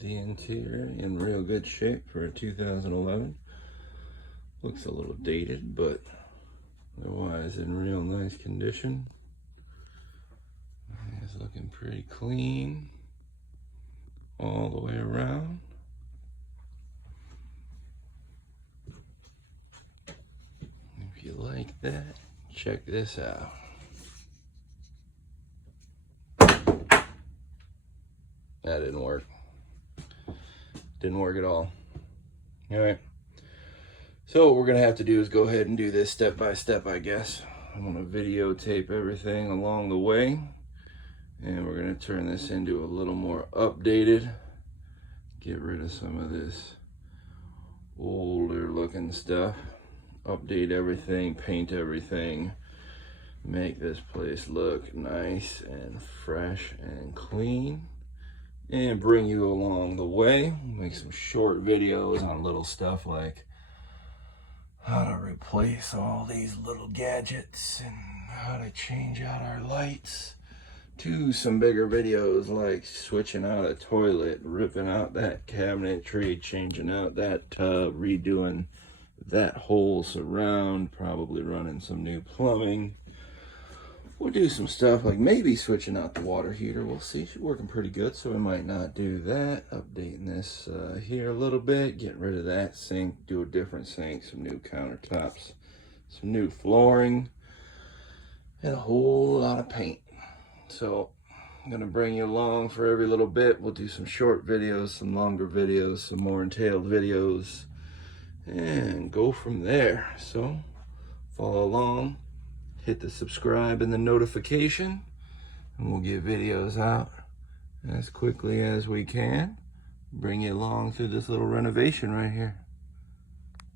The interior in real good shape for a 2011. Looks a little dated, but otherwise in real nice condition. It's looking pretty clean all the way around. If you like that, check this out. That didn't work. Didn't work at all. All right. So what we're gonna have to do is go ahead and do this step by step, I guess. I'm gonna videotape everything along the way, and we're gonna turn this into a little more updated. Get rid of some of this older looking stuff. Update everything, paint everything, make this place look nice and fresh and clean, and bring you along the way. Make some short videos on little stuff like how to replace all these little gadgets and how to change out our lights, to some bigger videos like switching out a toilet, ripping out that cabinetry, changing out that tub, redoing that whole surround, probably running some new plumbing. We'll do some stuff like maybe switching out the water heater. We'll see. She's working pretty good, so we might not do that. Updating this here a little bit, getting rid of that sink, do a different sink, some new countertops, some new flooring, and a whole lot of paint. So I'm gonna bring you along for every little bit. We'll do some short videos, some longer videos, some more entailed videos, and go from there. So follow along, hit the subscribe and the notification, and we'll get videos out as quickly as we can. Bring you along through this little renovation right here.